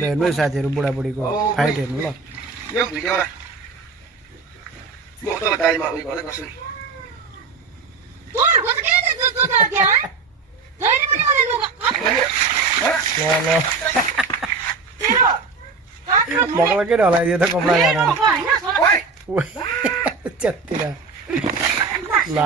हेर्नु साथीहरू बुढाबुढीको फाइट हेर्नु ल मकल के हलाइदियो त कपडा च्यातिर ल